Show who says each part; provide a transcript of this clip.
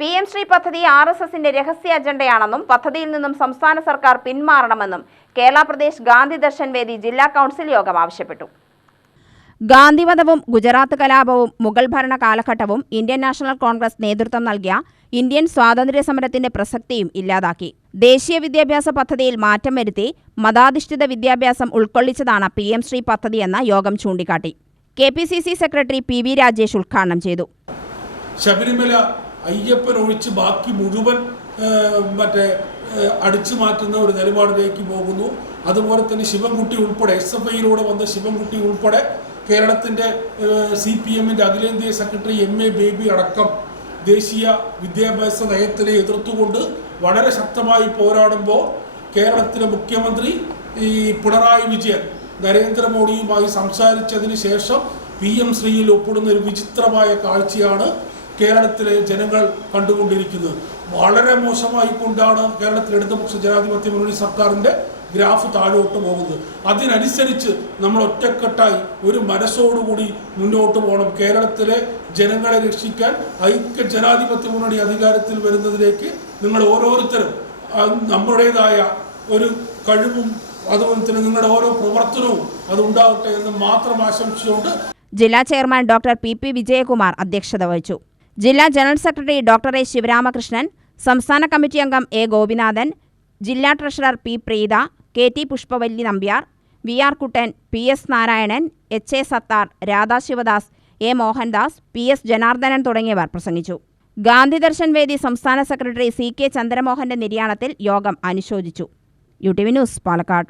Speaker 1: P M Shri പദ്ധതി R S എസിന്റെ രഹസ്യ അജണ്ടയാണെന്നും പദ്ധതിയിൽ നിന്നും സംസ്ഥാന സർക്കാർ പിന്മാറണമെന്നും കേരള പ്രദേശ് ഗാന്ധി ദർശൻ വേദി ജില്ലാ കൗൺസിൽ യോഗം ആവശ്യപ്പെട്ടു. ഗാന്ധിമതവും ഗുജറാത്ത് കലാപവും മുഗൾ ഭരണ കാലഘട്ടവും ഇന്ത്യൻ നാഷണൽ കോൺഗ്രസ് നേതൃത്വം നൽകിയ ഇന്ത്യൻ സ്വാതന്ത്ര്യ സമരത്തിന്റെ പ്രസക്തിയും ഇല്ലാതാക്കി. ദേശീയ വിദ്യാഭ്യാസ പദ്ധതിയിൽ മാറ്റം വരുത്തി മതാധിഷ്ഠിത വിദ്യാഭ്യാസം ഉൾക്കൊള്ളിച്ചതാണ് പി എം ശ്രീ പദ്ധതിയെന്ന യോഗം ചൂണ്ടിക്കാട്ടി. K P C C secretary P V Rajesh ഉദ്ഘാടനം ചെയ്തു.
Speaker 2: ശബരിമല അയ്യപ്പൻ ഒഴിച്ച് ബാക്കി മുഴുവൻ മറ്റേ അടിച്ചു മാറ്റുന്ന ഒരു നിലപാടിലേക്ക് പോകുന്നു. അതുപോലെ തന്നെ ശിവൻകുട്ടി ഉൾപ്പെടെ എസ് എഫ് ഐയിലൂടെ വന്ന ശിവൻകുട്ടി ഉൾപ്പെടെ കേരളത്തിന്റെ സി പി എമ്മിന്റെ അഖിലേന്ത്യാ സെക്രട്ടറി എം എ ബേബി അടക്കം ദേശീയ വിദ്യാഭ്യാസ നയത്തിനെ എതിർത്തുകൊണ്ട് വളരെ ശക്തമായി പോരാടുമ്പോൾ കേരളത്തിലെ മുഖ്യമന്ത്രി ഈ പിണറായി വിജയൻ നരേന്ദ്രമോദിയുമായി സംസാരിച്ചതിന് ശേഷം പി എം ശ്രീയിൽ ഒപ്പിടുന്ന ഒരു വിചിത്രമായ കാഴ്ചയാണ് കേരളത്തിലെ ജനങ്ങൾ കണ്ടുകൊണ്ടിരിക്കുന്നത്. വളരെ മോശമായി കൊണ്ടാണ് കേരളത്തിലെ ഇടതുപക്ഷ ജനാധിപത്യ മുന്നണി സർക്കാരിന്റെ ഗ്രാഫ് താഴോട്ട് പോകുന്നത്. അതിനനുസരിച്ച് നമ്മൾ ഒറ്റക്കെട്ടായി ഒരു മനസ്സോടുകൂടി മുന്നോട്ട് പോകണം. കേരളത്തിലെ ജനങ്ങളെ രക്ഷിക്കാൻ ഐക്യ ജനാധിപത്യ മുന്നണി അധികാരത്തിൽ വരുന്നതിലേക്ക് നിങ്ങൾ ഓരോരുത്തരും നമ്മുടേതായ ഒരു കഴിവും അതുപോലെ തന്നെ നിങ്ങളുടെ ഓരോ പ്രവർത്തനവും അത് ഉണ്ടാവട്ടെ എന്ന് മാത്രം ആശംസിച്ചുകൊണ്ട്
Speaker 1: ജില്ലാ chairman doctor P P Vijayakumar അധ്യക്ഷത വഹിച്ചു. ജില്ലാ general secretary doctor A Sivaramakrishnan സംസ്ഥാന കമ്മിറ്റി അംഗം എ ഗോപിനാഥൻ ജില്ലാ treasurer P Preetha K T Pushpavalli Nambiar V R Kuttan P S Narayanan H A Sathar Radha Sivadas A Mohandas P S Janardhanan തുടങ്ങിയവർ പ്രസംഗിച്ചു. ഗാന്ധി ദർശൻ വേദി സംസ്ഥാന സെക്രട്ടറി സി കെ ചന്ദ്രമോഹന്റെ നിര്യാണത്തിൽ യോഗം അനുശോചിച്ചു. U T V news Palakkad.